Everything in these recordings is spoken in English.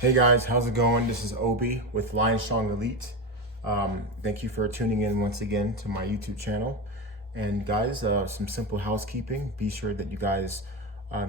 Hey guys, how's it going? This is Obi with Lion Strong Elite. Thank you for tuning in once again to my YouTube channel. And guys, some simple housekeeping. Be sure that you guys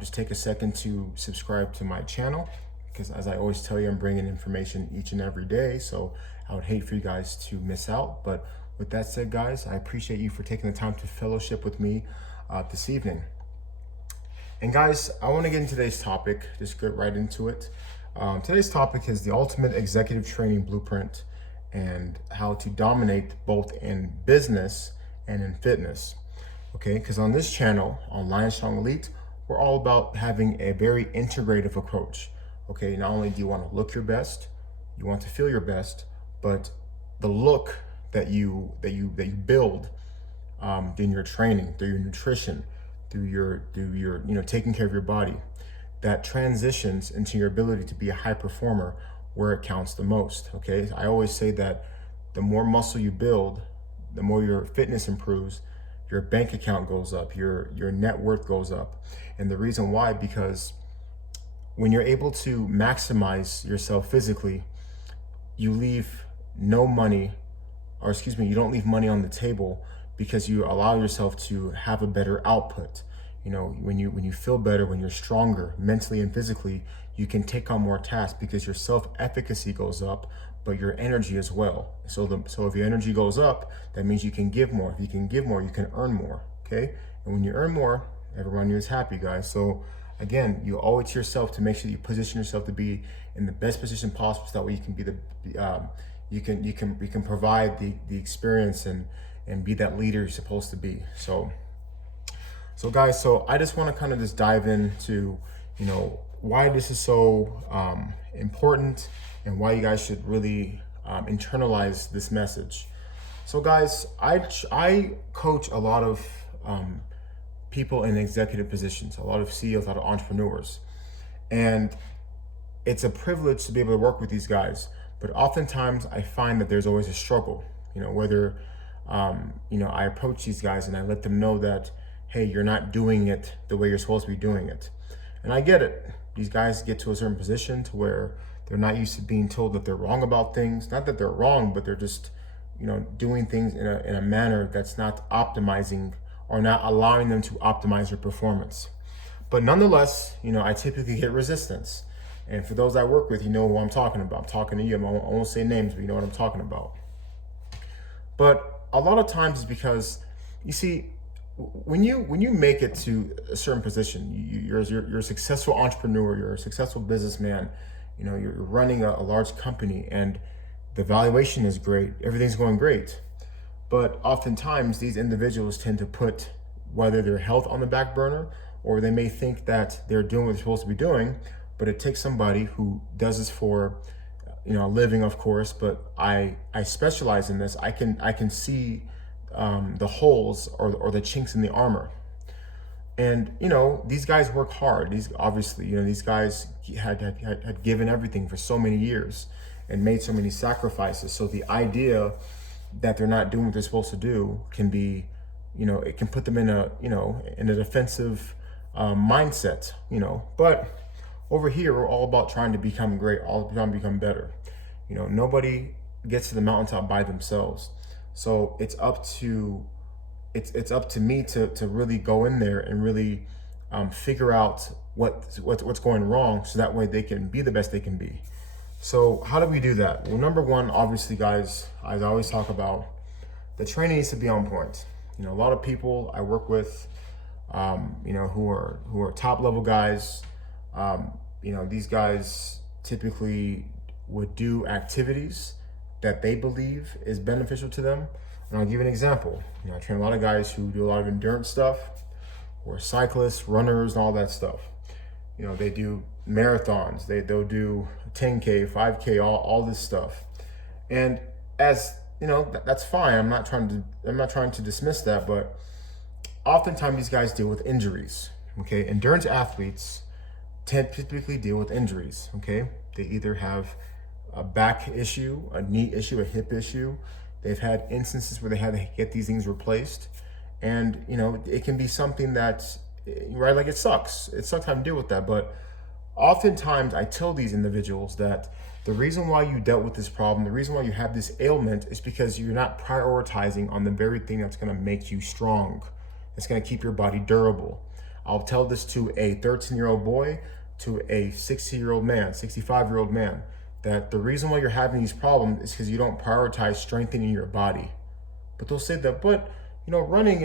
just take a second to subscribe to my channel, because as I always tell you, I'm bringing information each and every day. So I would hate for you guys to miss out. But with that said, guys, I appreciate you for taking the time to fellowship with me this evening. And guys, I want to get into today's topic, just get right into it. Today's topic is the ultimate executive training blueprint and how to dominate both in business and in fitness. Okay, because on this channel, on Lion Strong Elite, we're all about having a very integrative approach. Okay, not only do you want to look your best, you want to feel your best, but the look that you build in your training, through your nutrition, through your taking care of your body, that transitions into your ability to be a high performer where it counts the most. Okay, I always say that the more muscle you build, the more your fitness improves, your bank account goes up, your net worth goes up. And the reason why, because when you're able to maximize yourself physically, you leave no money, or excuse me, you don't leave money on the table, because you allow yourself to have a better output. You know, when you feel better, when you're stronger mentally and physically, you can take on more tasks because your self-efficacy goes up, but your energy as well. So if your energy goes up, that means you can give more. If you can give more, you can earn more. Okay, and when you earn more, everyone is happy, guys. So again, you owe it to yourself to make sure you position yourself to be in the best position possible, so that way you can be you can provide the experience and be that leader you're supposed to be. So guys, so I just want to kind of just dive into, why this is so important, and why you guys should really internalize this message. So guys, I coach a lot of people in executive positions, a lot of CEOs, a lot of entrepreneurs, and it's a privilege to be able to work with these guys. But oftentimes I find that there's always a struggle, whether I approach these guys and I let them know that, hey, you're not doing it the way you're supposed to be doing it. And I get it. These guys get to a certain position to where they're not used to being told that they're wrong about things. Not that they're wrong, but they're just, doing things in a manner that's not optimizing, or not allowing them to optimize their performance. But nonetheless, I typically get resistance. And for those I work with, you know who I'm talking about. I'm talking to you. I won't say names, but you know what I'm talking about. But a lot of times it's because, you see, when you make it to a certain position, you're a successful entrepreneur, you're a successful businessman, you're running a large company, and the valuation is great, everything's going great. But oftentimes these individuals tend to put whether their health on the back burner, or they may think that they're doing what they're supposed to be doing, but it takes somebody who does this for a living, of course. But I specialize in this. I can see the holes or the chinks in the armor. And these guys work hard. These guys had given everything for so many years and made so many sacrifices. So the idea that they're not doing what they're supposed to do can be, it can put them in a defensive mindset. But over here, we're all about trying to become great, all trying to become better. Nobody gets to the mountaintop by themselves. So it's up to me to really go in there and really figure out what's going wrong, so that way they can be the best they can be. So how do we do that? Well, number one, obviously, guys, as I always talk about, the training needs to be on point. A lot of people I work with, who are top level guys. These guys typically would do activities that they believe is beneficial to them. And I'll give you an example. I train a lot of guys who do a lot of endurance stuff, or cyclists, runners, and all that stuff. They do marathons, they'll do 10K, 5K, all this stuff. And as that's fine. I'm not trying to dismiss that, but oftentimes these guys deal with injuries. Okay, endurance athletes typically deal with injuries. Okay, they either have a back issue, a knee issue, a hip issue. They've had instances where they had to get these things replaced, and it can be something that, right, like it sucks having to deal with that. But Oftentimes I tell these individuals that the reason why you dealt with this problem, the reason why you have this ailment is because you're not prioritizing on the very thing that's going to make you strong. It's going to keep your body durable. I'll tell this to a 13-year-old boy, to a 60-year-old man, 65-year-old man, that the reason why you're having these problems is because you don't prioritize strengthening your body. But they'll say that, but running,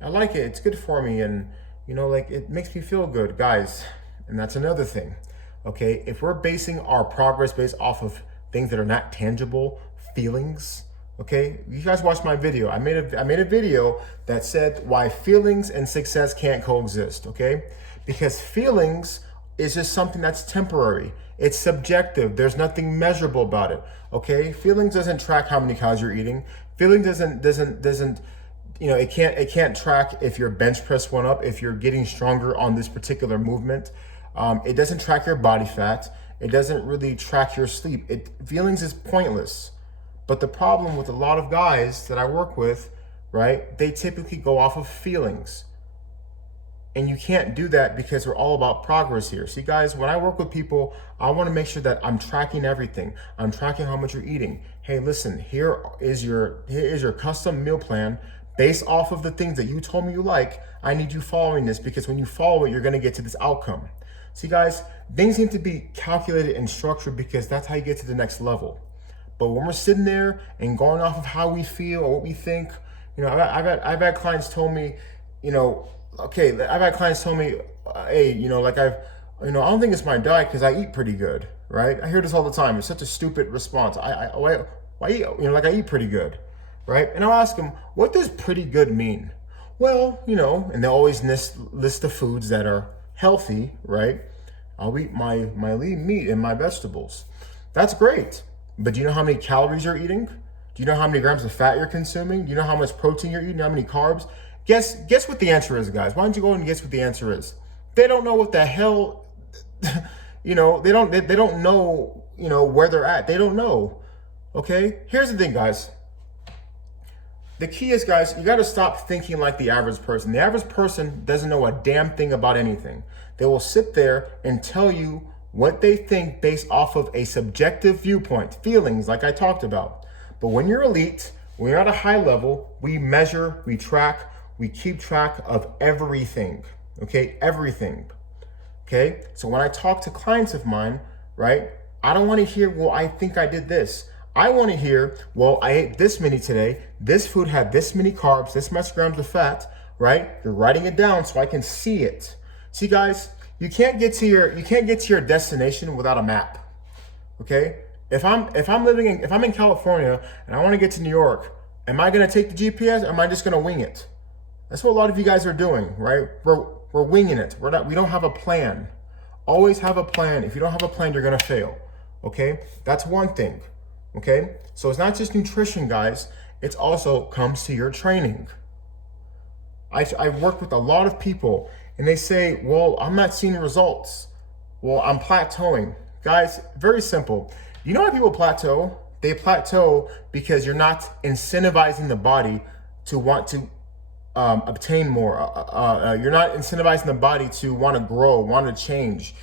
I like it, it's good for me, and like it makes me feel good, guys. And that's another thing. Okay, if we're basing our progress based off of things that are not tangible, feelings. Okay, you guys watched my video. I made a video that said why feelings and success can't coexist. Okay, because feelings is just something that's temporary. It's subjective. There's nothing measurable about it. Okay, feelings doesn't track how many calories you're eating. Feelings doesn't it can't track if your bench press went up, if you're getting stronger on this particular movement. It doesn't track your body fat. It doesn't really track your sleep. Feelings is pointless. But the problem with a lot of guys that I work with, right, they typically go off of feelings. And you can't do that because we're all about progress here. See, guys, when I work with people, I want to make sure that I'm tracking everything. I'm tracking how much you're eating. Hey, listen, here is your custom meal plan based off of the things that you told me you like. I need you following this because when you follow it, you're going to get to this outcome. See, guys, things need to be calculated and structured because that's how you get to the next level. But when we're sitting there and going off of how we feel or what we think, I've had clients tell me, I've had clients tell me, hey, I don't think it's my diet because I eat pretty good, right? I hear this all the time. It's such a stupid response. Why eat? I eat pretty good, right? And I'll ask them, what does pretty good mean? Well, and they always list the foods that are healthy, right? I'll eat my lean meat and my vegetables. That's great. But do you know how many calories you're eating? Do you know how many grams of fat you're consuming? Do you know how much protein you're eating? How many carbs? Guess what the answer is, guys. Why don't you go and guess what the answer is? They don't know what the hell, they don't know, where they're at. They don't know. Okay? Here's the thing, guys. The key is, guys, you got to stop thinking like the average person. The average person doesn't know a damn thing about anything. They will sit there and tell you what they think based off of a subjective viewpoint, feelings like I talked about. But when you're elite, when you're at a high level, we measure, we track, we keep track of everything, okay? Everything, okay? So when I talk to clients of mine, right, I don't want to hear, well, I think I did this. I want to hear, well, I ate this many today. This food had this many carbs, this much grams of fat, right? You're writing it down so I can see it. See, guys, you can't get to your destination without a map. Okay? If I'm in California and I want to get to New York, am I going to take the GPS or am I just going to wing it? That's what a lot of you guys are doing, right? We're winging it. We don't have a plan. Always have a plan. If you don't have a plan, you're going to fail. Okay? That's one thing. Okay? So it's not just nutrition, guys. It also comes to your training. I work with a lot of people and they say, well, I'm not seeing results. Well, I'm plateauing. Guys, very simple. You know how people plateau? They plateau because you're not incentivizing the body to want to obtain more. You're not incentivizing the body to want to grow, want to change.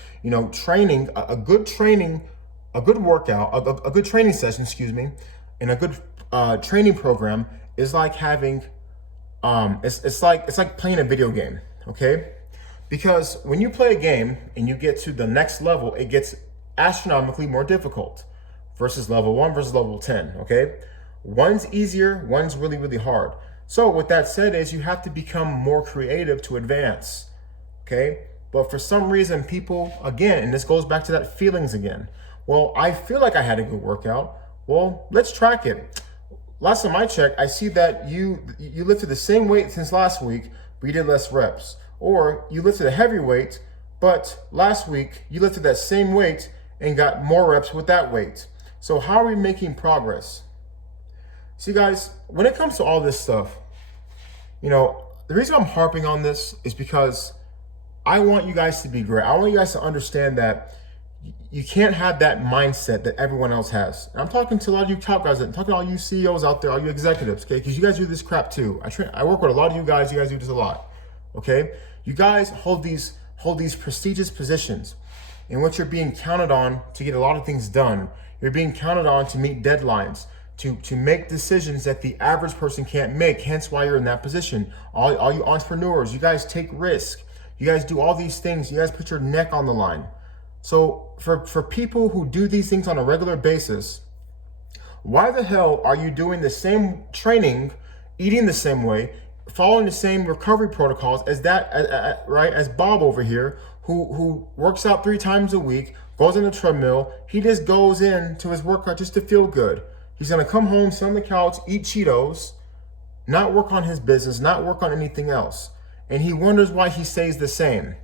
Training, a good workout, a good training session, and a good training program is like having, it's like playing a video game, okay? Because when you play a game and you get to the next level, it gets astronomically more difficult versus level 1 versus level 10, okay? One's easier, one's really, really hard. So with that said is you have to become more creative to advance, okay? But for some reason, people, again, and this goes back to that feelings again. Well, I feel like I had a good workout. Well, let's track it. Last time I checked, I see that you lifted the same weight since last week, but you did less reps. Or you lifted a heavy weight, but last week you lifted that same weight and got more reps with that weight. So how are we making progress? See, guys, when it comes to all this stuff, the reason I'm harping on this is because I want you guys to be great. I want you guys to understand that you can't have that mindset that everyone else has. And I'm talking to a lot of you top guys. I'm talking to all you CEOs out there, all you executives, okay? Because you guys do this crap too. I work with a lot of you guys. You guys do this a lot, okay? You guys hold these prestigious positions. in which you're being counted on to get a lot of things done. You're being counted on to meet deadlines, to make decisions that the average person can't make, hence why you're in that position. All you entrepreneurs, you guys take risk. You guys do all these things. You guys put your neck on the line. So for people who do these things on a regular basis, why the hell are you doing the same training, eating the same way, following the same recovery protocols as that, right? As Bob over here, who works out 3 times a week, goes on the treadmill. He just goes into his workout just to feel good. He's gonna come home, sit on the couch, eat Cheetos, not work on his business, not work on anything else. And he wonders why he stays the same.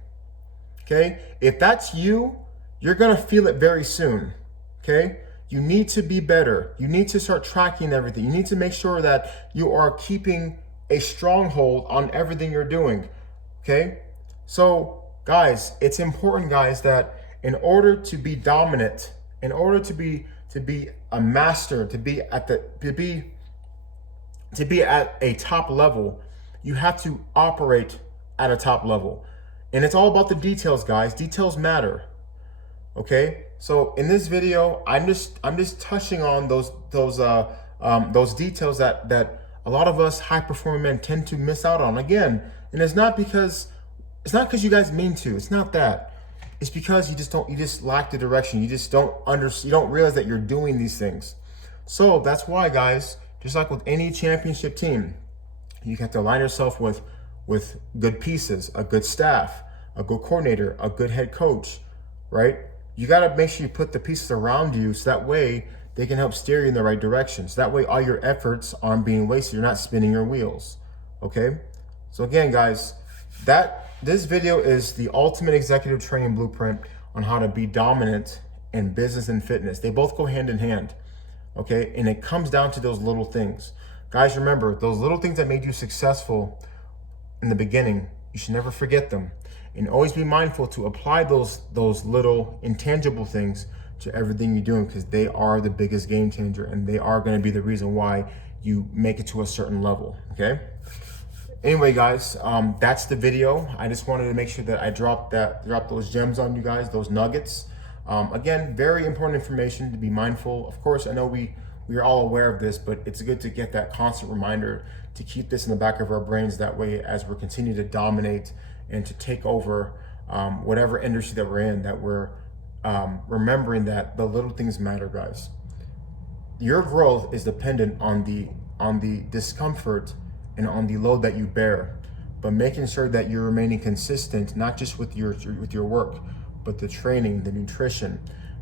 Okay? If that's you, you're gonna feel it very soon. Okay? You need to be better. You need to start tracking everything. You need to make sure that you are keeping a stronghold on everything you're doing. Okay? So, guys, it's important, guys, that in order to be dominant, in order to be a master, to be at a top level, you have to operate at a top level. And it's all about the details, guys. Details matter. Okay? So in this video, I'm just touching on those details that a lot of us high performing men tend to miss out on. Again, and it's not because you guys mean to. It's not that. It's because you just lack the direction. You just don't realize that you're doing these things. So that's why, guys, just like with any championship team, you have to align yourself with good pieces, a good staff, a good coordinator, a good head coach, right? You got to make sure you put the pieces around you so that way they can help steer you in the right direction. So that way all your efforts aren't being wasted. You're not spinning your wheels, okay? So again, guys, this video is the ultimate executive training blueprint on how to be dominant in business and fitness. They both go hand in hand, okay? And it comes down to those little things. Guys, remember, those little things that made you successful in the beginning, you should never forget them. And always be mindful to apply those little intangible things to everything you're doing, because they are the biggest game changer and they are going to be the reason why you make it to a certain level, okay? Anyway, guys, that's the video. I just wanted to make sure that I dropped those gems on you guys, those nuggets. Again, very important information to be mindful. Of course, I know we are all aware of this, but it's good to get that constant reminder to keep this in the back of our brains. That way, as we're continuing to dominate and to take over whatever industry that we're in, that we're remembering that the little things matter, guys. Your growth is dependent on the discomfort and on the load that you bear, but making sure that you're remaining consistent, not just with your work, but the training, the nutrition,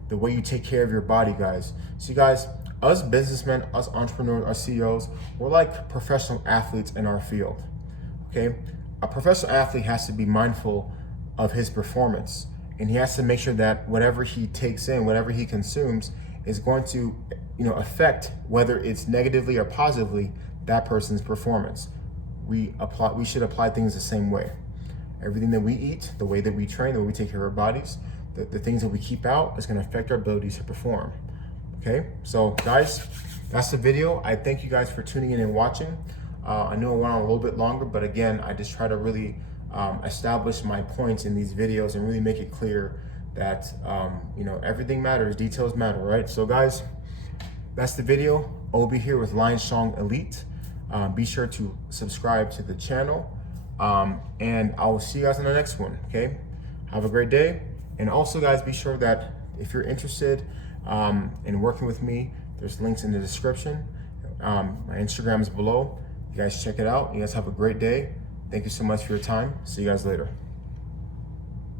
the way you take care of your body, guys. See, guys, us businessmen, us entrepreneurs, us CEOs, we're like professional athletes in our field, okay? A professional athlete has to be mindful of his performance, and he has to make sure that whatever he takes in, whatever he consumes, is going to, affect, whether it's negatively or positively, that person's performance. We should apply things the same way. Everything that we eat, the way that we train, the way we take care of our bodies, the things that we keep out is going to affect our abilities to perform. Okay, so guys, that's the video. I thank you guys for tuning in and watching. I know I went on a little bit longer, but again, I just try to really establish my points in these videos and really make it clear that everything matters, details matter, right? So guys, that's the video. Obi here with Lion Strong Elite. Be sure to subscribe to the channel, and I will see you guys in the next one. Okay, have a great day. And also, guys, be sure that if you're interested in working with me, there's links in the description. My Instagram is below. You guys check it out. You guys have a great day. Thank you so much for your time. See you guys later.